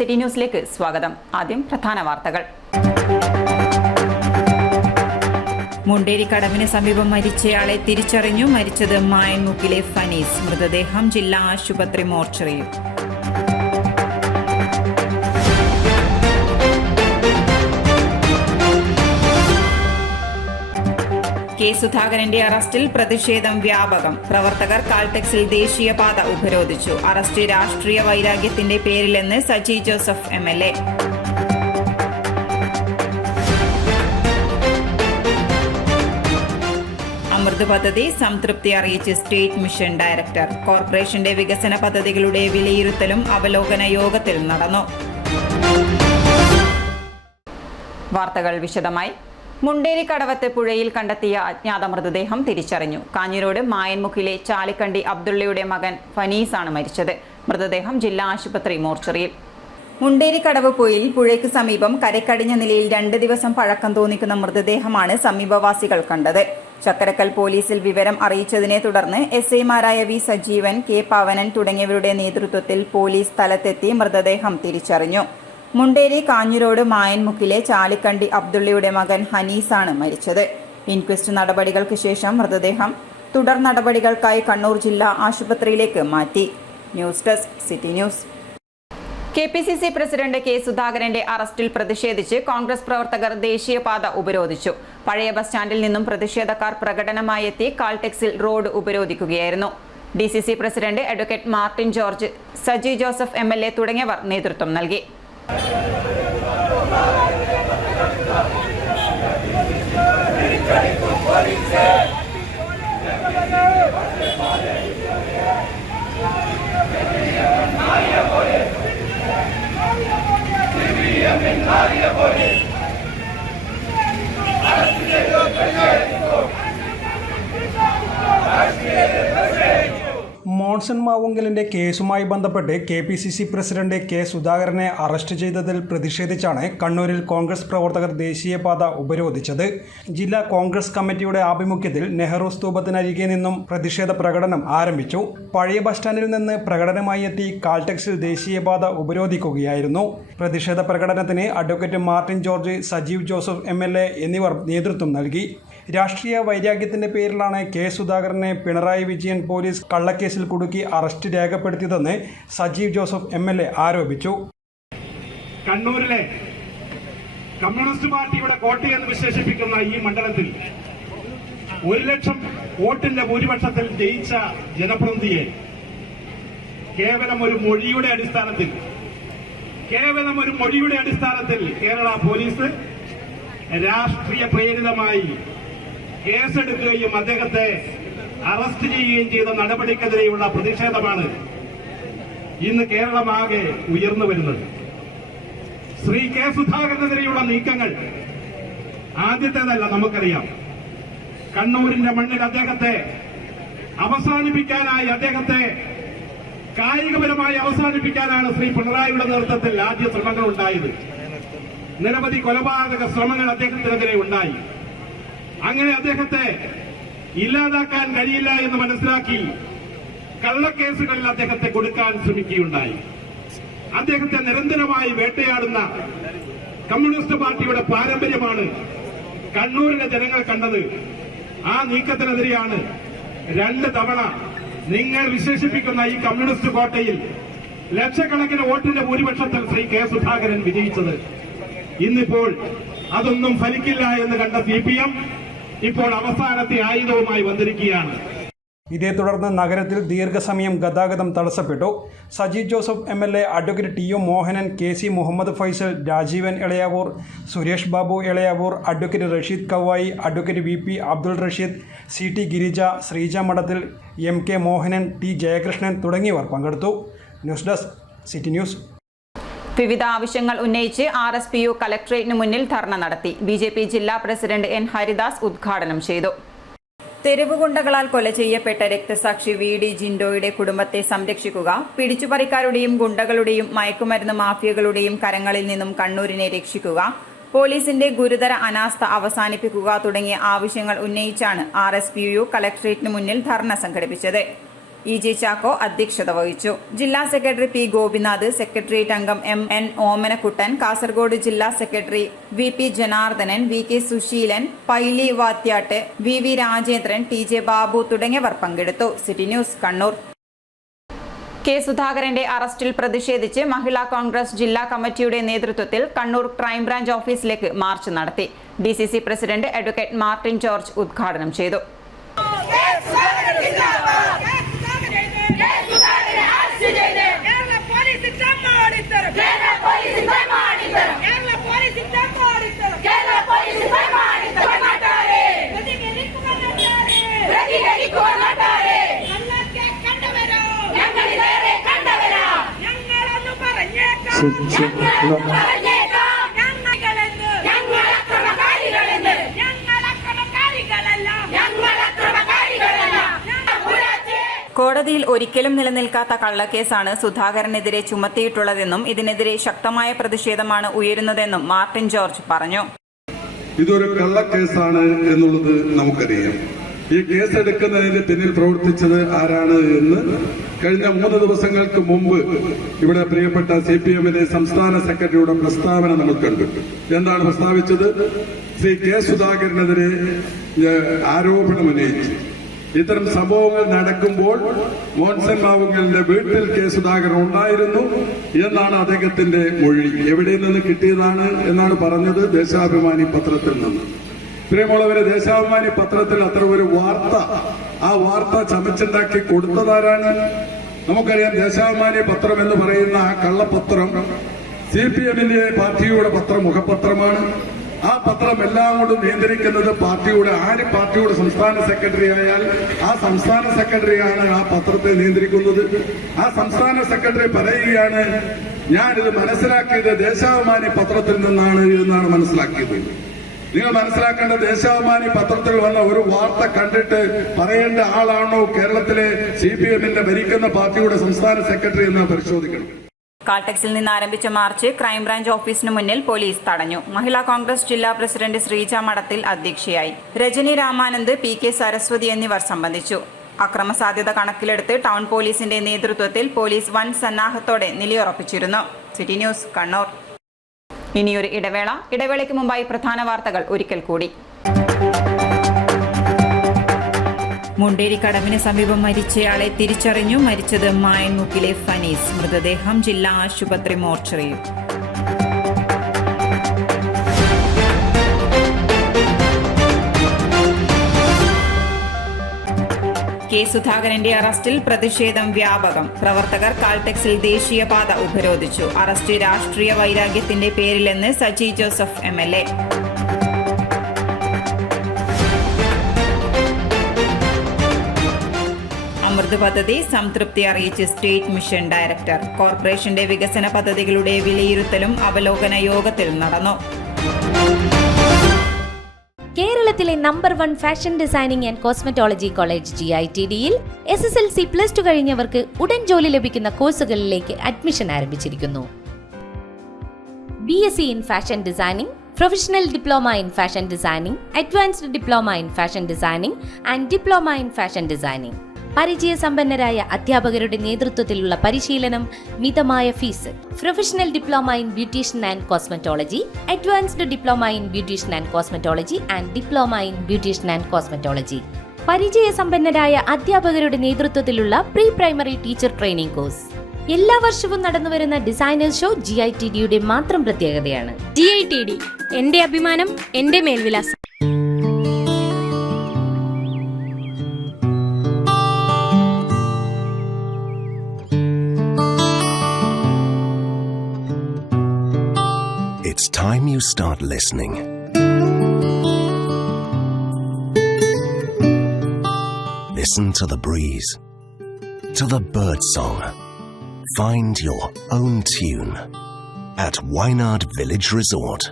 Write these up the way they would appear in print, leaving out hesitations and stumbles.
City ന്യൂസിലേക്ക് സ്വാഗതം. ആദ്യം പ്രധാന വാർത്തകൾ. മുണ്ടേരി കടവിന് സമീപം മരിച്ചയാളെ തിരിച്ചറിഞ്ഞു. മരിച്ചത് മായൻമുക്കിലെ ഫനീസ്. മൃതദേഹം ജില്ലാ ആശുപത്രി മോർച്ചറിയിൽ. കെ സുധാകരന്റെ അറസ്റ്റിൽ പ്രതിഷേധം വ്യാപകം. പ്രവർത്തകർ കാൽടെക്സിൽ ദേശീയപാത ഉപരോധിച്ചു. അറസ്റ്റ് രാഷ്ട്രീയ വൈരാഗ്യത്തിന്റെ പേരിലെന്ന് സജി ജോസഫ് MLA. അമൃത് പദ്ധതി സംതൃപ്തി അറിയിച്ച് സ്റ്റേറ്റ് മിഷൻ ഡയറക്ടർ. കോർപ്പറേഷന്റെ വികസന പദ്ധതികളുടെ വിലയിരുത്തലും അവലോകന യോഗത്തിൽ നടന്നു. വാർത്തകൾ വിശദമായി. മുണ്ടേരി കടവത്ത് പുഴയിൽ കണ്ടെത്തിയ അജ്ഞാത മൃതദേഹം തിരിച്ചറിഞ്ഞു. കാഞ്ഞിരോട് മായൻമുക്കിലെ ചാലിക്കണ്ടി അബ്ദുള്ളയുടെ മകൻ ഫനീസാണ് മരിച്ചത്. മൃതദേഹം ജില്ലാ ആശുപത്രി മോർച്ചറിയിൽ. മുണ്ടേരി കടവ് പുഴയിൽ പുഴയ്ക്ക് സമീപം കരക്കടിഞ്ഞ നിലയിൽ 2 ദിവസം പഴക്കം തോന്നിക്കുന്ന മൃതദേഹമാണ് സമീപവാസികൾ കണ്ടത്. ചക്കരക്കൽ പോലീസിൽ വിവരം അറിയിച്ചതിനെ തുടർന്ന് SIമാരായ V സജീവൻ, K പവനൻ തുടങ്ങിയവരുടെ നേതൃത്വത്തിൽ പോലീസ് സ്ഥലത്തെത്തി മൃതദേഹം തിരിച്ചറിഞ്ഞു. മുണ്ടേരി കാഞ്ഞിരോട് മായൻമുക്കിലെ ചാലിക്കണ്ടി അബ്ദുള്ളയുടെ മകൻ ഹനീസാണ് മരിച്ചത്. ഇൻക്വസ്റ്റ് നടപടികൾക്ക് ശേഷം മൃതദേഹം തുടർ നടപടികൾക്കായി കണ്ണൂർ ജില്ലാ ആശുപത്രിയിലേക്ക് മാറ്റി. News desk city news. KPCC president K സുധാകരന്റെ അറസ്റ്റിൽ പ്രതിഷേധിച്ച് കോൺഗ്രസ് പ്രവർത്തകർ ദേശീയപാത ഉപരോധിച്ചു. പഴയ ബസ് സ്റ്റാൻഡിൽ നിന്നും പ്രതിഷേധക്കാർ പ്രകടനമായി എത്തി കാൽടെക്സിൽ റോഡ് ഉപരോധിക്കുകയായിരുന്നു. DCC president advocate Martin George, Saji Joseph MLA തുടങ്ങിയവർ നേതൃത്വം നൽകി. മോൺസൺ മാവുങ്കലിന്റെ കേസുമായി ബന്ധപ്പെട്ട് KPCC പ്രസിഡന്റ് കെ സുധാകരനെ അറസ്റ്റ് ചെയ്തതിൽ പ്രതിഷേധിച്ചാണ് കണ്ണൂരിൽ കോൺഗ്രസ് പ്രവർത്തകർ ദേശീയപാത ഉപരോധിച്ചത്. ജില്ലാ കോൺഗ്രസ് കമ്മിറ്റിയുടെ ആഭിമുഖ്യത്തിൽ നെഹ്റു സ്തൂപത്തിനരികെ നിന്നും പ്രതിഷേധ പ്രകടനം ആരംഭിച്ചു. പഴയ ബസ് സ്റ്റാൻഡിൽ നിന്ന് പ്രകടനമായി എത്തി കാൽടെക്സിൽ ദേശീയപാത ഉപരോധിക്കുകയായിരുന്നു. പ്രതിഷേധ പ്രകടനത്തിന് advocate Martin George, Sajeev Joseph MLA എന്നിവർ നേതൃത്വം നൽകി. രാഷ്ട്രീയ വൈരാഗ്യത്തിന്റെ പേരിലാണ് കെ സുധാകരനെ പിണറായി വിജയൻ പോലീസ് കള്ളക്കേസിൽ കുടുക്കി അറസ്റ്റ് രേഖപ്പെടുത്തിയതെന്ന് സജീവ് ജോസഫ് MLA ആരോപിച്ചു. കണ്ണൂരിലെ കമ്മ്യൂണിസ്റ്റ് പാർട്ടിയുടെ കോട്ടയെന്ന് വിശേഷിപ്പിക്കുന്ന ഈ മണ്ഡലത്തിൽ 1 ലക്ഷം വോട്ടിന്റെ ഭൂരിപക്ഷത്തിൽ ജയിച്ച ജനപ്രതിനിധിയെ കേവലം ഒരു മൊഴിയുടെ അടിസ്ഥാനത്തിൽ കേരള പോലീസ് രാഷ്ട്രീയ പ്രേരിതമായി കേസെടുക്കുകയും അദ്ദേഹത്തെ അറസ്റ്റ് ചെയ്യുകയും ചെയ്ത നടപടിക്കെതിരെയുള്ള പ്രതിഷേധമാണ് ഇന്ന് കേരളമാകെ ഉയർന്നു വരുന്നത്. ശ്രീ കെ സുധാകരനെതിരെയുള്ള നീക്കങ്ങൾ ആദ്യത്തേതല്ല, നമുക്കറിയാം. കണ്ണൂരിന്റെ മണ്ണിൽ അദ്ദേഹത്തെ കായികപരമായി അവസാനിപ്പിക്കാനാണ് ശ്രീ പിണറായിയുടെ നേതൃത്വത്തിൽ ആദ്യ ശ്രമങ്ങൾ ഉണ്ടായത്. നിരവധി കൊലപാതക ശ്രമങ്ങൾ അദ്ദേഹത്തിനെതിരെ ഉണ്ടായി. അങ്ങനെ അദ്ദേഹത്തെ ഇല്ലാതാക്കാൻ കഴിയില്ല എന്ന് മനസ്സിലാക്കി കള്ളക്കേസുകളിൽ അദ്ദേഹത്തെ കൊടുക്കാൻ ശ്രമിക്കുകയുണ്ടായി. അദ്ദേഹത്തെ നിരന്തരമായി വേട്ടയാടുന്ന കമ്മ്യൂണിസ്റ്റ് പാർട്ടിയുടെ പാരമ്പര്യമാണ് കണ്ണൂരിലെ ജനങ്ങൾ കണ്ടത്. ആ നീക്കത്തിനെതിരെയാണ് 2 തവണ നിങ്ങൾ വിശേഷിപ്പിക്കുന്ന ഈ കമ്മ്യൂണിസ്റ്റ് കോട്ടയിൽ ലക്ഷക്കണക്കിന് വോട്ടിന്റെ ഭൂരിപക്ഷത്തിൽ ശ്രീ കെ സുധാകരൻ വിജയിച്ചത്. ഇന്നിപ്പോൾ അതൊന്നും ഫലിക്കില്ല എന്ന് കണ്ട CPM ഇപ്പോൾ അവസാനത്തെ ആയുധവുമായി വന്നിരിക്കുകയാണ്. ഇതേ തുടർന്ന് നഗരത്തിൽ ദീർഘസമയം ഗതാഗതം തടസ്സപ്പെട്ടു. Saji Joseph MLA, advocate TO Mohanan, KC Muhammad Faisal, Rajeevan Elayavoor, Suresh Babu Elayavoor, advocate Rasheed Kavayi, advocate VP Abdul Rasheed, CT Girija, Sreeja Madathil, MK Mohanan, T Jayakrishnan തുടങ്ങിയവർ പങ്കെടുത്തു. News desk city news. വിവിധ ആവശ്യങ്ങൾ ഉന്നയിച്ച് RSPU കലക്ട്രേറ്റിന് മുന്നിൽ ധർണ നടത്തി. BJP ജില്ലാ പ്രസിഡന്റ് N ഹരിദാസ് ഉദ്ഘാടനം ചെയ്തു. തെരുവുഗുണ്ടകളാൽ കൊല ചെയ്യപ്പെട്ട രക്തസാക്ഷി VD ജിൻഡോയുടെ കുടുംബത്തെ സംരക്ഷിക്കുക, പിടിച്ചുപറിക്കാരുടെയും ഗുണ്ടകളുടെയും മയക്കുമരുന്ന് മാഫിയകളുടെയും കരങ്ങളിൽ നിന്നും കണ്ണൂരിനെ രക്ഷിക്കുക, പോലീസിന്റെ ഗുരുതര അനാസ്ഥ അവസാനിപ്പിക്കുക തുടങ്ങിയ ആവശ്യങ്ങൾ ഉന്നയിച്ചാണ് RSPU കലക്ട്രേറ്റിന് മുന്നിൽ ധർണ സംഘടിപ്പിച്ചത്. EG ചാക്കോ അധ്യക്ഷത വഹിച്ചു. ജില്ലാ സെക്രട്ടറി P. ഗോപിനാഥ്, സെക്രട്ടേറിയറ്റ് അംഗം MN ഓമനക്കുട്ടൻ, കാസർഗോഡ് ജില്ലാ secretary VP Janardhanan, VK Susheelan, Paily Vathyatt, VV Rajendran, TJ Babu തുടങ്ങിയവർ പങ്കെടുത്തു. City news Kannur. കെ. സുധാകരന്റെ അറസ്റ്റിൽ പ്രതിഷേധിച്ച് മഹിളാ കോൺഗ്രസ് ജില്ലാ കമ്മിറ്റിയുടെ നേതൃത്വത്തിൽ കണ്ണൂർ ക്രൈംബ്രാഞ്ച് ഓഫീസിലേക്ക് മാർച്ച് നടത്തി. DCC president advocate Martin George ഉദ്ഘാടനം ചെയ്തു. കോടതിയിൽ ഒരിക്കലും നിലനിൽക്കാത്ത കള്ളക്കേസാണ് സുധാകരനെതിരെ ചുമത്തിയിട്ടുള്ളതെന്നും ഇതിനെതിരെ ശക്തമായ പ്രതിഷേധമാണ് ഉയരുന്നതെന്നും മാർട്ടിൻ ജോർജ് പറഞ്ഞു. ഇതൊരു കള്ളക്കേസാണ് എന്നുള്ളത് നമുക്കറിയാം. ഈ കേസെടുക്കുന്നതിന് പിന്നിൽ പ്രവർത്തിച്ചത് ആരാണ് എന്ന് കഴിഞ്ഞ 3 ദിവസങ്ങൾക്ക് മുമ്പ് ഇവിടെ പ്രിയപ്പെട്ട CPMന്റെ സംസ്ഥാന സെക്രട്ടറിയുടെ പ്രസ്താവന നമ്മൾ കണ്ടു. എന്താണ് പ്രസ്താവിച്ചത്? ശ്രീ കെ. സുധാകരനെതിരെ ആരോപണമുന്നയിച്ചു. ഇത്തരം സംഭവങ്ങൾ നടക്കുമ്പോൾ മോൻസൺ മാവുങ്കലിന്റെ വീട്ടിൽ കെ. സുധാകരൻ ഉണ്ടായിരുന്നു എന്നാണ് അദ്ദേഹത്തിന്റെ മൊഴി. എവിടെ നിന്ന് കിട്ടിയതാണ് എന്നാണ് പറഞ്ഞത്? ദേശാഭിമാനി പത്രത്തിൽ നിന്ന്. പ്രിയമുള്ളവരെ, ദേശാഭിമാനി പത്രത്തിൽ അത്ര ഒരു വാർത്ത, ആ വാർത്ത ചമച്ചുണ്ടാക്കി കൊടുത്തതാരാണ്? നമുക്കറിയാം. ദേശാഭിമാനി പത്രം എന്ന് പറയുന്ന ആ കള്ളപത്രം CPMന്റെ പാർട്ടിയുടെ മുഖപത്രമാണ്. ആ പത്രം എല്ലാം കൊണ്ടും നിയന്ത്രിക്കുന്നത് പാർട്ടിയുടെ പാർട്ടിയുടെ സംസ്ഥാന സെക്രട്ടറി ആയാൽ ആ സംസ്ഥാന സെക്രട്ടറിയാണ് ആ പത്രത്തെ നിയന്ത്രിക്കുന്നത്. ആ സംസ്ഥാന സെക്രട്ടറി പറയുകയാണ്, ഞാനിത് മനസ്സിലാക്കിയത് ദേശാഭിമാനി പത്രത്തിൽ നിന്നാണ് എന്നാണ് മനസ്സിലാക്കിയത്. നിങ്ങൾ മനസ്സിലാക്കേണ്ട, ദേശാഭിമാനി പത്രത്തിൽ വന്ന ഒരു വാർത്ത കണ്ടിട്ട് പറയേണ്ട ആളാണോ കേരളത്തിലെ CPMന്റെ ഭരിക്കുന്ന പാർട്ടിയുടെ സംസ്ഥാന സെക്രട്ടറി എന്ന് പരിശോധിക്കണം. കാൽടെക്സിൽ നിന്ന് ആരംഭിച്ച മാർച്ച് ക്രൈംബ്രാഞ്ച് ഓഫീസിന് മുന്നിൽ പോലീസ് തടഞ്ഞു. മഹിളാ കോൺഗ്രസ് ജില്ലാ പ്രസിഡന്റ് ശ്രീജ മഠത്തിൽ അധ്യക്ഷയായി. രജനി രാമാനന്ദ്, PK സരസ്വതി എന്നിവർ സംബന്ധിച്ചു. അക്രമസാധ്യത കണക്കിലെടുത്ത് ടൗൺ പോലീസിന്റെ നേതൃത്വത്തിൽ പോലീസ് വൻ സന്നാഹത്തോടെ നിലയുറപ്പിച്ചിരുന്നു. City news Kannur. ഇനിയൊരു ഇടവേളയ്ക്ക് മുമ്പായി പ്രധാന വാർത്തകൾ ഒരിക്കൽ കൂടി. മുണ്ടേരി കടവിന് സമീപം മരിച്ചയാളെ തിരിച്ചറിഞ്ഞു. മരിച്ചത് മായൻമുക്കിലെ ഫനീസ്. മൃതദേഹം ജില്ലാ ആശുപത്രി മോർച്ചറിയിൽ. കെ. സുധാകരന്റെ അറസ്റ്റിൽ പ്രതിഷേധം വ്യാപകം. പ്രവർത്തകർ കാൽടെക്സിൽ ദേശീയപാത ഉപരോധിച്ചു. അറസ്റ്റ് രാഷ്ട്രീയ വൈരാഗ്യത്തിന്റെ പേരിലെന്ന് സജി ജോസഫ് MLA. അമൃത് പദ്ധതി സംതൃപ്തി അറിയിച്ച് സ്റ്റേറ്റ് മിഷൻ ഡയറക്ടർ. കോർപ്പറേഷന്റെ വികസന പദ്ധതികളുടെ വിലയിരുത്തലും അവലോകന യോഗത്തിൽ നടന്നു. കേരളത്തിലെ number 1 fashion designing and cosmetology college GITDയിൽ SSLC +2 കഴിഞ്ഞവർക്ക് ഉടൻ ജോലി ലഭിക്കുന്ന കോഴ്സുകളിലേക്ക് അഡ്മിഷൻ ആരംഭിച്ചിരിക്കുന്നു. BSc in fashion designing, professional diploma in fashion designing, advanced diploma in fashion designing and diploma in fashion designing. പരിചയസമ്പന്നരായ അധ്യാപകരുടെ നേതൃത്വത്തിലുള്ള പരിശീലനം, മിതമായ fees. Professional diploma in beautician and cosmetology, advanced diploma in beautician and cosmetology and diploma in beautician and cosmetology. പരിചയസമ്പന്നരായ അധ്യാപകരുടെ നേതൃത്വത്തിലുള്ള pre primary teacher training course. എല്ലാ വർഷവും നടന്നുവരുന്ന ഡിസൈനേഴ്സ് ഷോ GITDയുടെ മാത്രം പ്രത്യേകതയാണ്. GITD, എന്റെ അഭിമാനം, എന്റെ മേൽവിലാസം. It's time you start listening. Listen to the breeze, to the bird song. Find your own tune at Wynard Village Resort.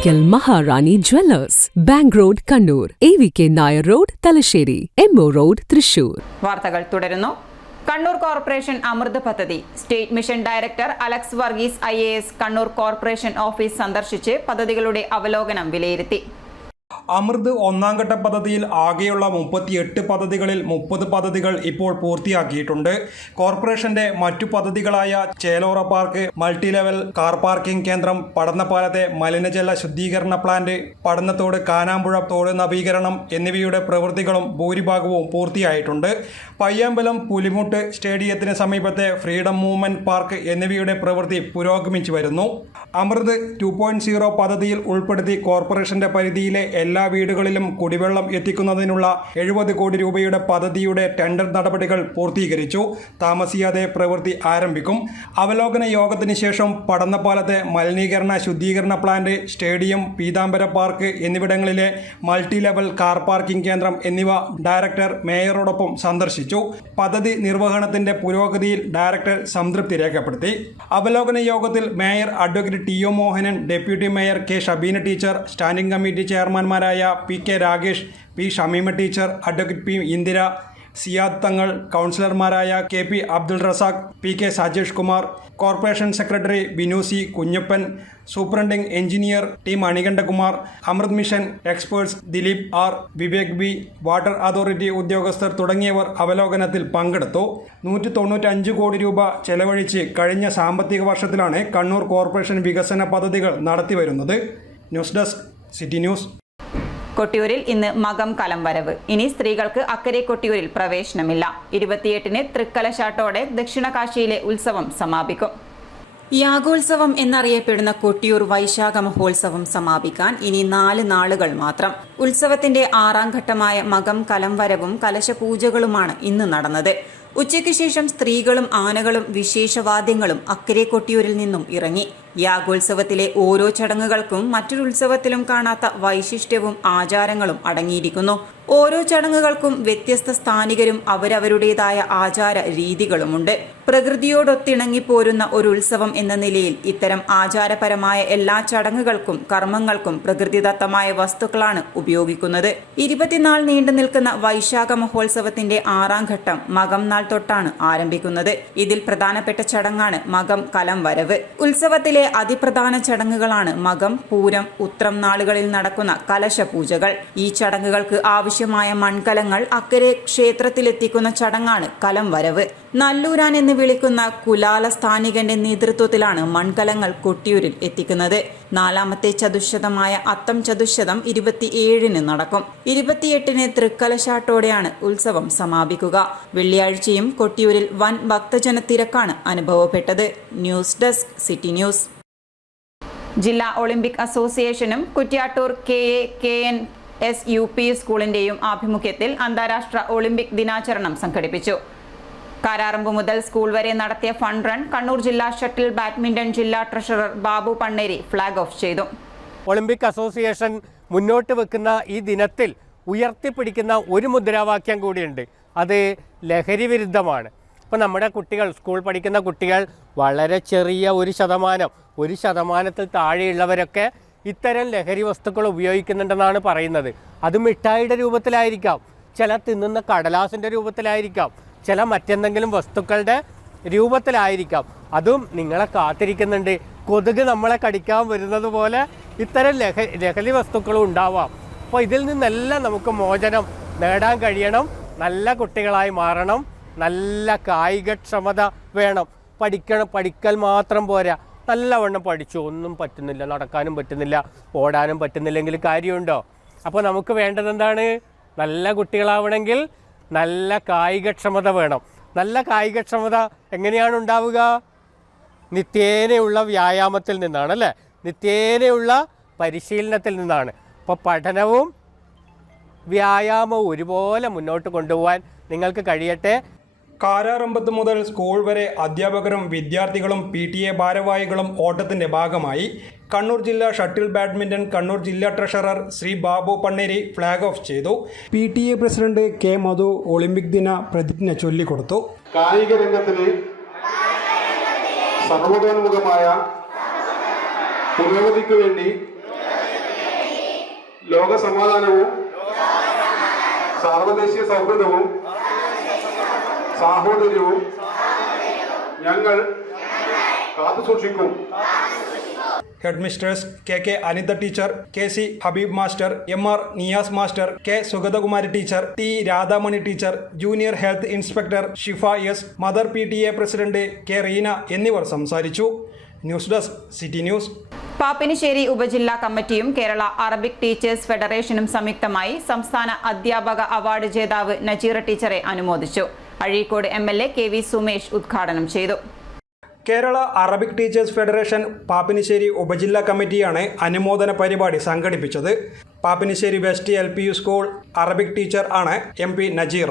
Oracle Maharani Jewellers, Bank Road, Kannur, AVK Nair Road, Talasheri, MO Road, Thrissur. വാർത്തകൾ തുടരുന്നു. Kannur corporation അമൃത് പദ്ധതി state mission director Alex Varghese IAS Kannur corporation office സന്ദർശിച്ച് പദ്ധതികളുടെ അവലോകനം വിലയിരുത്തി. അമൃത് ഒന്നാം ഘട്ട പദ്ധതിയിൽ ആകെയുള്ള 38 പദ്ധതികളിൽ 30 പദ്ധതികൾ ഇപ്പോൾ പൂർത്തിയാക്കിയിട്ടുണ്ട്. കോർപ്പറേഷന്റെ മറ്റു പദ്ധതികളായ Chelora park, multi level car parking കേന്ദ്രം, പടന്നപ്പാലത്തെ മലിനജല ശുദ്ധീകരണ പ്ലാന്റ്, പടന്നത്തോട് കാനാമ്പുഴ തോട് നവീകരണം എന്നിവയുടെ പ്രവൃത്തികളും ഭൂരിഭാഗവും പൂർത്തിയായിട്ടുണ്ട്. പയ്യാമ്പലം പുലിമുട്ട് സ്റ്റേഡിയത്തിന് സമീപത്തെ ഫ്രീഡം മൂവ്മെന്റ് പാർക്ക് എന്നിവയുടെ പ്രവൃത്തി പുരോഗമിച്ചു വരുന്നു. അമൃത് 2.0 പദ്ധതിയിൽ ഉൾപ്പെടുത്തി കോർപ്പറേഷന്റെ പരിധിയിലെ എല്ലാ വീടുകളിലും കുടിവെള്ളം എത്തിക്കുന്നതിനുള്ള 70 കോടി രൂപയുടെ പദ്ധതിയുടെ ടെൻഡർ നടപടികൾ പൂർത്തീകരിച്ചു. താമസിയാതെ പ്രവൃത്തി ആരംഭിക്കും. അവലോകന യോഗത്തിന് ശേഷം പടന്നപ്പാലത്തെ മലിനീകരണ ശുദ്ധീകരണ പ്ലാന്റ്, സ്റ്റേഡിയം, പീതാംബര പാർക്ക് എന്നിവിടങ്ങളിലെ മൾട്ടി ലെവൽ കാർ പാർക്കിംഗ് കേന്ദ്രം എന്നിവ ഡയറക്ടർ മേയറോടൊപ്പം സന്ദർശിച്ചു. പദ്ധതി നിർവഹണത്തിന്റെ പുരോഗതിയിൽ ഡയറക്ടർ സംതൃപ്തി രേഖപ്പെടുത്തി. അവലോകന യോഗത്തിൽ mayor advocate TO Mohanan, deputy mayor K Shabeena teacher, standing committee ചെയർമാൻമാരായ PK Ragesh, P Shameema teacher, advocate P Indira, Siyad Thangal, കൗൺസിലർമാരായ KP Abdul Razak, PK Sajesh Kumar, corporation secretary Binu C Kunjappan, superintending engineer T Manikandakumar, Amrut mission experts Dileep R, Vivek B, water authority ഉദ്യോഗസ്ഥർ തുടങ്ങിയവർ അവലോകനത്തിൽ പങ്കെടുത്തു. 195 കോടി രൂപ ചെലവഴിച്ച് കഴിഞ്ഞ സാമ്പത്തിക വർഷത്തിലാണ് കണ്ണൂർ കോർപ്പറേഷൻ വികസന പദ്ധതികൾ നടത്തിവരുന്നത്. News desk city news. കൊട്ടിയൂരിൽ ഇന്ന് മകം കലം വരവ്. ഇനി സ്ത്രീകൾക്ക് അക്കരെ കൊട്ടിയൂരിൽ പ്രവേശനമില്ല. 28-ന് തൃക്കലശാട്ടോടെ ദക്ഷിണകാശിയിലെ ഉത്സവം സമാപിക്കും. യാഗോത്സവം എന്നറിയപ്പെടുന്ന കൊട്ടിയൂർ വൈശാഖ മഹോത്സവം സമാപിക്കാൻ ഇനി 4 നാളുകൾ മാത്രം. ഉത്സവത്തിന്റെ 6ാം ഘട്ടമായ മകം കലം വരവും കലശപൂജകളുമാണ് ഇന്ന് നടന്നത്. ഉച്ചയ്ക്ക് ശേഷം സ്ത്രീകളും ആനകളും വിശേഷവാദ്യങ്ങളും അക്കരെ കൊട്ടിയൂരിൽ നിന്നും ഇറങ്ങി. യാഗോത്സവത്തിലെ ഓരോ ചടങ്ങുകൾക്കും മറ്റൊരു ഉത്സവത്തിലും കാണാത്ത വൈശിഷ്ട്യവും ആചാരങ്ങളും അടങ്ങിയിരിക്കുന്നു. ഓരോ ചടങ്ങുകൾക്കും വ്യത്യസ്ത സ്ഥാനികരും അവരവരുടേതായ ആചാര രീതികളുമുണ്ട്. പ്രകൃതിയോടൊത്തിണങ്ങിപ്പോരുന്ന ഒരു ഉത്സവം എന്ന നിലയിൽ ഇത്തരം ആചാരപരമായ എല്ലാ ചടങ്ങുകൾക്കും കർമ്മങ്ങൾക്കും പ്രകൃതിദത്തമായ വസ്തുക്കളാണ് ഉപയോഗിക്കുന്നത്. 20 നാൾ നീണ്ടു നിൽക്കുന്ന വൈശാഖ മഹോത്സവത്തിന്റെ 6ാം ഘട്ടം മകം നാൾ തൊട്ടാണ് ആരംഭിക്കുന്നത്. ഇതിൽ പ്രധാനപ്പെട്ട ചടങ്ങാണ് മകം കലം വരവ്. ഉത്സവത്തിലെ അതിപ്രധാന ചടങ്ങുകളാണ് മകം, പൂരം, ഉത്രം നാളുകളിൽ നടക്കുന്ന കലശപൂജകൾ. ഈ ചടങ്ങുകൾക്ക് ആവശ്യമായ മൺകലങ്ങൾ അക്കരെ ക്ഷേത്രത്തിലെത്തിക്കുന്ന ചടങ്ങാണ് കലം വരവ്. നല്ലൂരാൻ എന്ന് വിളിക്കുന്ന കുലാല സ്ഥാനികന്റെ നേതൃത്വത്തിലാണ് മൺകലങ്ങൾ കൊട്ടിയൂരിൽ എത്തിക്കുന്നത്. 4ാമത്തെ ചതുശ്ശതമായ അത്തം ചതുശ്ശതം 27-ന് നടക്കും. 28-ന് തൃക്കലശാട്ടോടെയാണ് ഉത്സവം സമാപിക്കുക. വെള്ളിയാഴ്ചയും കൊട്ടിയൂരിൽ വൻ ഭക്തജന തിരക്കാണ് അനുഭവപ്പെട്ടത്. News desk city news. ജില്ലാ ഒളിമ്പിക് അസോസിയേഷനും കുറ്റ്യാട്ടൂർ KAKNS UP സ്കൂളിന്റെയും ആഭിമുഖ്യത്തിൽ അന്താരാഷ്ട്ര ഒളിമ്പിക് ദിനാചരണം സംഘടിപ്പിച്ചു. കാരാറമ്പ് മുതൽ സ്കൂൾ വരെ നടത്തിയ ഫണ്ട് റൺ കണ്ണൂർ ജില്ലാ ഷട്ടിൽ ബാഡ്മിന്റൺ ജില്ലാ treasurer Babu Panneri flag off ചെയ്തു. ഒളിമ്പിക് അസോസിയേഷൻ മുന്നോട്ട് വെക്കുന്ന ഈ ദിനത്തിൽ ഉയർത്തിപ്പിടിക്കുന്ന ഒരു മുദ്രാവാക്യം കൂടിയുണ്ട്. അത് ലഹരി വിരുദ്ധമാണ്. ഇപ്പോൾ നമ്മുടെ കുട്ടികൾ, സ്കൂൾ പഠിക്കുന്ന കുട്ടികൾ വളരെ ചെറിയ 1% ശതമാനത്തിൽ താഴെയുള്ളവരൊക്കെ ഇത്തരം ലഹരി വസ്തുക്കൾ ഉപയോഗിക്കുന്നുണ്ടെന്നാണ് പറയുന്നത്. അത് മിഠായിയുടെ രൂപത്തിലായിരിക്കാം, ചില തിന്നുന്ന കടലാസിൻ്റെ രൂപത്തിലായിരിക്കാം, ചില മറ്റെന്തെങ്കിലും വസ്തുക്കളുടെ രൂപത്തിലായിരിക്കാം. അതും നിങ്ങളെ കാത്തിരിക്കുന്നുണ്ട്. കൊതുക് നമ്മളെ കടിക്കാൻ വരുന്നത് പോലെ ഇത്തരം ലഹരി വസ്തുക്കളും ഉണ്ടാവാം. അപ്പോൾ ഇതിൽ നിന്നെല്ലാം നമുക്ക് മോചനം നേടാൻ കഴിയണം. നല്ല കുട്ടികളായി മാറണം. നല്ല കായികക്ഷമത വേണം. പഠിക്കൽ മാത്രം പോരാ. നല്ലവണ്ണം പഠിച്ചു, ഒന്നും പറ്റുന്നില്ല, നടക്കാനും പറ്റുന്നില്ല, ഓടാനും പറ്റുന്നില്ലെങ്കിൽ കാര്യമുണ്ടോ? അപ്പോൾ നമുക്ക് വേണ്ടത് എന്താണ്? നല്ല കുട്ടികളാവണമെങ്കിൽ നല്ല കായികക്ഷമത വേണം. നല്ല കായികക്ഷമത എങ്ങനെയാണ് ഉണ്ടാവുക? നിത്യേനയുള്ള വ്യായാമത്തിൽ നിന്നാണ്, അല്ലേ? നിത്യേനയുള്ള പരിശീലനത്തിൽ നിന്നാണ്. അപ്പോൾ പഠനവും വ്യായാമവും ഒരുപോലെ മുന്നോട്ട് കൊണ്ടുപോകാൻ നിങ്ങൾക്ക് കഴിയട്ടെ. കാരാറമ്പത്ത് മുതൽ സ്കൂൾ വരെ അധ്യാപകരും വിദ്യാർത്ഥികളും PTA ഭാരവാഹികളും ഓട്ടത്തിന്റെ ഭാഗമായി. കണ്ണൂർ ജില്ലാ ഷട്ടിൽ ബാഡ്മിന്റൺ കണ്ണൂർ ജില്ലാ treasurer Shri Babu Panneri flag off ചെയ്തു. PTA പ്രസിഡന്റ് K മധു ഒളിമ്പിക് ദിന പ്രതിജ്ഞ ചൊല്ലിക്കൊടുത്തു. കായിക രംഗത്തിന് സർവതോന്മുഖമായ പുരോഗതിക്ക് വേണ്ടി ലോക സമാധാനവും സാർവദേശീയ സൗഹൃദവും സാഹോദര്യവും ഞങ്ങൾ കാത്തുസൂക്ഷിക്കും. Head mistress K Anitha teacher, KC Habeeb master, MR Niyas master, K Sugathakumari teacher, T Radhamani teacher, junior health inspector Shifa S, mother PTA president K Reena എന്നിവർ സംസാരിച്ചു. News desk city news. Pappinisseri ഉപജില്ലാ കമ്മിറ്റിയും കേരള അറബിക് ടീച്ചേഴ്സ് ഫെഡറേഷനും സംയുക്തമായി സംസ്ഥാന അധ്യാപക അവാർഡ് ജേതാവ് നജീറ ടീച്ചറെ അനുമോദിച്ചു. അഴീക്കോട് MLA KV സുമേഷ് ഉദ്ഘാടനം ചെയ്തു. Kerala Arabic teachers federation Pappinisseri ഉപജില്ലാ കമ്മിറ്റിയാണ് അനുമോദന പരിപാടി സംഘടിപ്പിച്ചത്. Pappinisseri west LPU school Arabic teacher ആണ് MP നജീറ.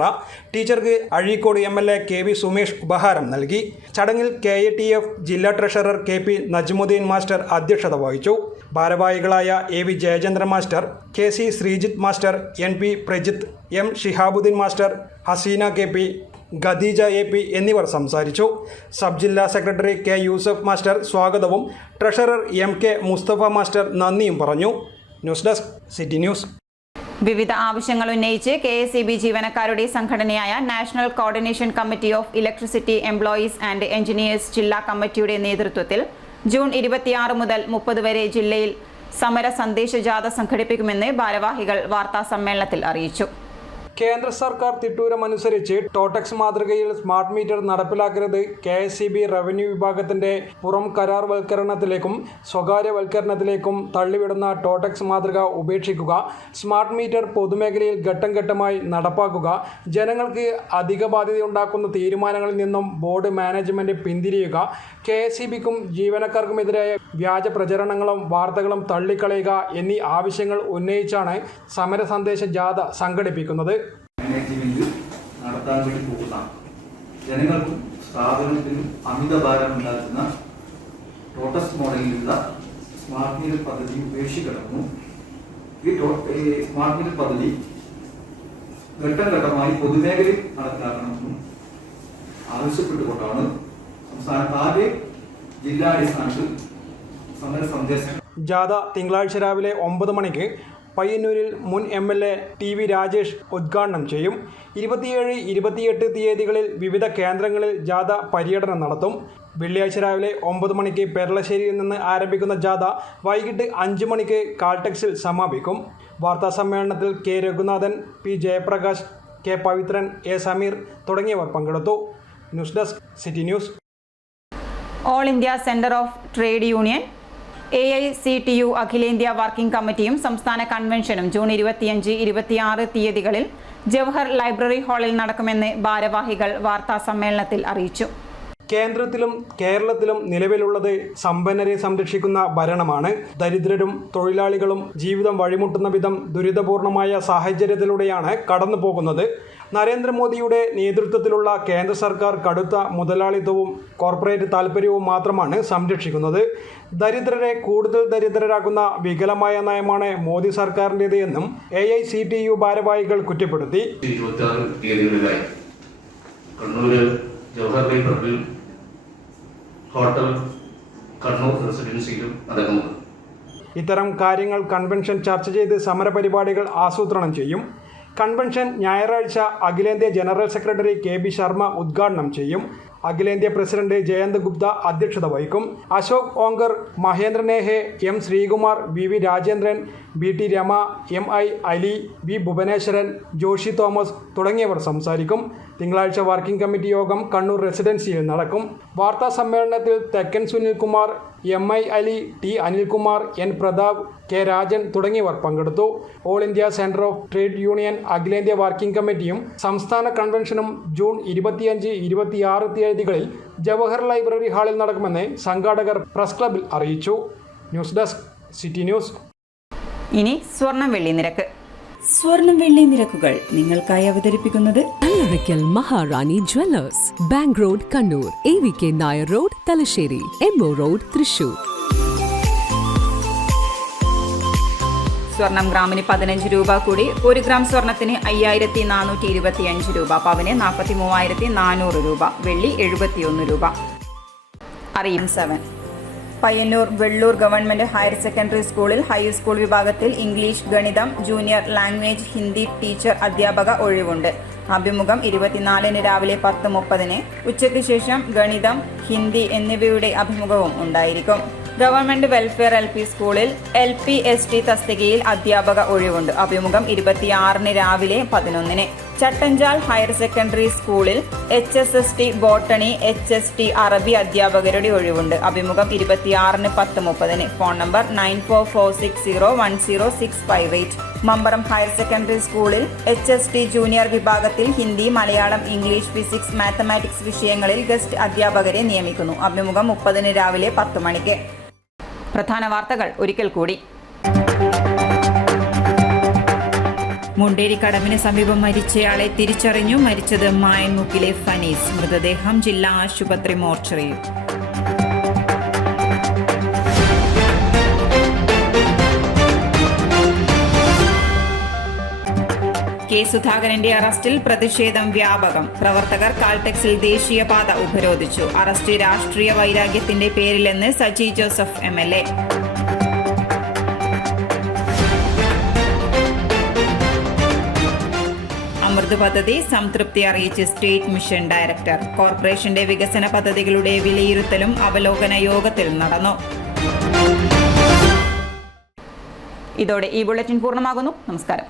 ടീച്ചർക്ക് അഴീക്കോട് MLA KV സുമേഷ് ഉപഹാരം നൽകി. ചടങ്ങിൽ KATF ജില്ലാ ട്രഷറർ KP നജ്മുദ്ദീൻ മാസ്റ്റർ അധ്യക്ഷത വഹിച്ചു. ഭാരവാഹികളായ AV Jayachandran master, KC Sreejith master, NP Prajith, M Shihabuddeen master, Haseena KP, Khadeeja AP എന്നിവർ സംസാരിച്ചു. സബ് ജില്ലാ സെക്രട്ടറി K യൂസഫ് മാസ്റ്റർ സ്വാഗതവും ട്രഷറർ MK മുസ്തഫ മാസ്റ്റർ നന്ദിയും പറഞ്ഞു. News desk city news. വിവിധ ആവശ്യങ്ങൾ ഉന്നയിച്ച് KSEB ജീവനക്കാരുടെ സംഘടനയായ national coordination committee of electricity employees and engineers ജില്ലാ കമ്മിറ്റിയുടെ നേതൃത്വത്തിൽ ജൂൺ 26 മുതൽ 30 വരെ ജില്ലയിൽ സമര സന്ദേശ ജാഥ സംഘടിപ്പിക്കുമെന്ന് ഭാരവാഹികൾ വാർത്താ സമ്മേളനത്തിൽ അറിയിച്ചു. കേന്ദ്ര സർക്കാർ തിട്ടൂരമനുസരിച്ച് ടോട്ടക്സ് മാതൃകയിൽ സ്മാർട്ട് മീറ്റർ നടപ്പിലാക്കരുത്. KSEB റവന്യൂ വിഭാഗത്തിന്റെ പുറം കരാർവൽക്കരണത്തിലേക്കും സ്വകാര്യവൽക്കരണത്തിലേക്കും തള്ളിവിടുന്ന ടോട്ടക്സ് മാതൃക ഉപേക്ഷിക്കുക. സ്മാർട്ട് മീറ്റർ പൊതുമേഖലയിൽ ഘട്ടം ഘട്ടമായി നടപ്പാക്കുക. ജനങ്ങൾക്ക് അധിക ബാധ്യതയുണ്ടാക്കുന്ന തീരുമാനങ്ങളിൽ നിന്നും ബോർഡ് മാനേജ്മെന്റ് പിന്തിരിയുക. KSEBക്കും ജീവനക്കാർക്കുമെതിരായ വ്യാജ പ്രചരണങ്ങളും വാർത്തകളും തള്ളിക്കളയുക എന്നീ ആവശ്യങ്ങൾ ഉന്നയിച്ചാണ് സമര സന്ദേശ ജാഥ സംഘടിപ്പിക്കുന്നത്. മാനേജ്മെന്റ് നടത്താൻ വേണ്ടി പോകുന്ന ജനങ്ങൾക്കും സ്ഥാപനത്തിനും അമിതഭാരം ഉണ്ടാക്കുന്ന ടോട്ടസ് മോഡലിലുള്ള സ്മാർട്ട് മീറ്റർ പദ്ധതി ഉപേക്ഷിക്കണമെന്നും ഈ സ്മാർട്ട് മീറ്റർ പദ്ധതി ഘട്ടം ഘട്ടമായി പൊതുമേഖലയിൽ നടപ്പിലാക്കണമെന്നും ആവശ്യപ്പെട്ടുകൊണ്ടാണ് സംസ്ഥാനത്ത് ആദ്യ ജില്ലാടിസ്ഥാനത്തിൽ സമര സന്ദേശം. ജാഥ തിങ്കളാഴ്ച രാവിലെ 9 മണിക്ക് പയ്യന്നൂരിൽ മുൻ MLA TV രാജേഷ് ഉദ്ഘാടനം ചെയ്യും. 27, 28 തീയതികളിൽ വിവിധ കേന്ദ്രങ്ങളിൽ ജാഥ പര്യടനം നടത്തും. വെള്ളിയാഴ്ച രാവിലെ 9 മണിക്ക് പെരളശ്ശേരിയിൽ നിന്ന് ആരംഭിക്കുന്ന ജാഥ വൈകിട്ട് 5 മണിക്ക് കാൾടെക്സിൽ സമാപിക്കും. വാർത്താ സമ്മേളനത്തിൽ K Raghunathan, P Jayaprakash, K Pavithran, A Sameer തുടങ്ങിയവർ പങ്കെടുത്തു. News desk city news. All India centre of trade union AICTU അഖിലേന്ത്യാ വർക്കിംഗ് കമ്മിറ്റിയും സംസ്ഥാന കൺവെൻഷനും ജൂൺ 25, 26 തീയതികളിൽ ജവഹർ ലൈബ്രറി ഹാളിൽ നടക്കുമെന്ന് ഭാരവാഹികൾ വാർത്താ സമ്മേളനത്തിൽ അറിയിച്ചു. കേന്ദ്രത്തിലും കേരളത്തിലും നിലവിലുള്ളത് സമ്പന്നരെ സംരക്ഷിക്കുന്ന ഭരണമാണ്. ദരിദ്രരും തൊഴിലാളികളും ജീവിതം വഴിമുട്ടുന്ന വിധം ദുരിതപൂർണമായ സാഹചര്യത്തിലൂടെയാണ് കടന്നു പോകുന്നത്. നരേന്ദ്രമോദിയുടെ നേതൃത്വത്തിലുള്ള കേന്ദ്ര സർക്കാർ കടുത്ത മുതലാളിത്തവും കോർപ്പറേറ്റ് താൽപ്പര്യവും മാത്രമാണ് സംരക്ഷിക്കുന്നത്. ദരിദ്രരെ കൂടുതൽ ദരിദ്രരാക്കുന്ന വികലമായ നയമാണ് മോദി സർക്കാരിൻ്റേത് എന്നും AICTU ഭാരവാഹികൾ കുറ്റപ്പെടുത്തി. ജവഹർ ലൈബ്രറിയിൽ ഹോട്ടൽ കണ്ണൂർ റെസിഡൻസിയിലും നടക്കുന്നത്. ഇത്തരം കാര്യങ്ങൾ കൺവെൻഷൻ ചർച്ച ചെയ്ത് സമരപരിപാടികൾ ആസൂത്രണം ചെയ്യും. കൺവെൻഷൻ ഞായറാഴ്ച അഖിലേന്ത്യാ ജനറൽ സെക്രട്ടറി KB ശർമ്മ ഉദ്ഘാടനം ചെയ്യും. അഖിലേന്ത്യാ പ്രസിഡന്റ് ജയന്ത് ഗുപ്ത അധ്യക്ഷത വഹിക്കും. Ashok Omkar, Mahendra Nehe, M Sreekumar, VV Rajendran, BT Rama, MI Ali, V Bhuvaneswaran, Joshy Thomas തുടങ്ങിയവർ സംസാരിക്കും. തിങ്കളാഴ്ച വർക്കിംഗ് കമ്മിറ്റി യോഗം കണ്ണൂർ റെസിഡൻസിയിൽ നടക്കും. വാർത്താ സമ്മേളനത്തിൽ തെക്കൻ Sunilkumar, MI Ali, T Anilkumar, N Pratap, K Rajan തുടങ്ങിയവർ പങ്കെടുത്തു. All India centre of trade union അഖിലേന്ത്യാ വർക്കിംഗ് കമ്മിറ്റിയും സംസ്ഥാന കൺവെൻഷനും ജൂൺ 25, 26 തീയതികളിൽ ജവഹർ ലൈബ്രറി ഹാളിൽ നടക്കുമെന്ന് സംഘാടകർ പ്രസ് ക്ലബിൽ അറിയിച്ചു. News desk city news. ഇനി സ്വർണം വെള്ളി നിരക്ക്. സ്വർണം വെള്ളി നിരക്കുകൾ നിങ്ങൾക്കായി അവതരിപ്പിക്കുന്നത് Allarakkal Maharani jewellers, bank road Kannur, AVK Nair road Thalassery, MO road Thrissur. സ്വർണം ഗ്രാമിന് 15 രൂപ കൂടി. 1 ഗ്രാം സ്വർണത്തിന് 5425 രൂപ, പവന് 43,400 രൂപ, വെള്ളി 71 രൂപ. അറിയും 7 Payyanur Vellur government higher secondary സ്കൂളിൽ ഹൈസ്കൂൾ വിഭാഗത്തിൽ ഇംഗ്ലീഷ്, ഗണിതം, ജൂനിയർ ലാംഗ്വേജ്, ഹിന്ദി ടീച്ചർ അധ്യാപക ഒഴിവുണ്ട്. അഭിമുഖം 24-ന് രാവിലെ 10:30. ഉച്ചയ്ക്ക് ശേഷം ഗണിതം, ഹിന്ദി എന്നിവയുടെ അഭിമുഖവും ഉണ്ടായിരിക്കും. ഗവൺമെന്റ് വെൽഫെയർ LP സ്കൂളിൽ LP/ST തസ്തികയിൽ അധ്യാപക ഒഴിവുണ്ട്. അഭിമുഖം 26-ന് രാവിലെ 11-ന്. ചട്ടഞ്ചാൽ ഹയർ സെക്കൻഡറി സ്കൂളിൽ HSST ബോട്ടണി, HST അറബി അധ്യാപകരുടെ ഒഴിവുണ്ട്. അഭിമുഖം 26-ന് 10:30-ന്. Phone number 9446010658. Mambaram higher secondary സ്കൂളിൽ HST ജൂനിയർ വിഭാഗത്തിൽ Hindi, Malayalam, English, physics, mathematics വിഷയങ്ങളിൽ ഗസ്റ്റ് അധ്യാപകരെ നിയമിക്കുന്നു. അഭിമുഖം 30-ന് രാവിലെ 10 മണിക്ക്. പ്രധാന വാർത്തകൾ ഒരിക്കൽ കൂടി. മുണ്ടേരി കടവിന് സമീപം മരിച്ചയാളെ തിരിച്ചറിഞ്ഞു. മരിച്ചത് മായൻമുക്കിലെ ഫനീസ്. മൃതദേഹം ജില്ലാ ആശുപത്രി മോർച്ചറിയിൽ. കെ സുധാകരന്റെ അറസ്റ്റിൽ പ്രതിഷേധം വ്യാപകം. പ്രവർത്തകർ കാൽടെക്സിൽ ദേശീയപാത ഉപരോധിച്ചു. അറസ്റ്റ് രാഷ്ട്രീയ വൈരാഗ്യത്തിന്റെ പേരിലെന്ന് സജി ജോസഫ് MLA. അമൃത് പദ്ധതി സംതൃപ്തി അറിയിച്ച് സ്റ്റേറ്റ് മിഷൻ ഡയറക്ടർ. കോർപ്പറേഷന്റെ വികസന പദ്ധതികളുടെ വിലയിരുത്തലും അവലോകന യോഗത്തിൽ നടന്നു. ഇതോടെ ഈ ബുള്ളറ്റിൻ പൂർണ്ണമാകുന്നു. നമസ്കാരം.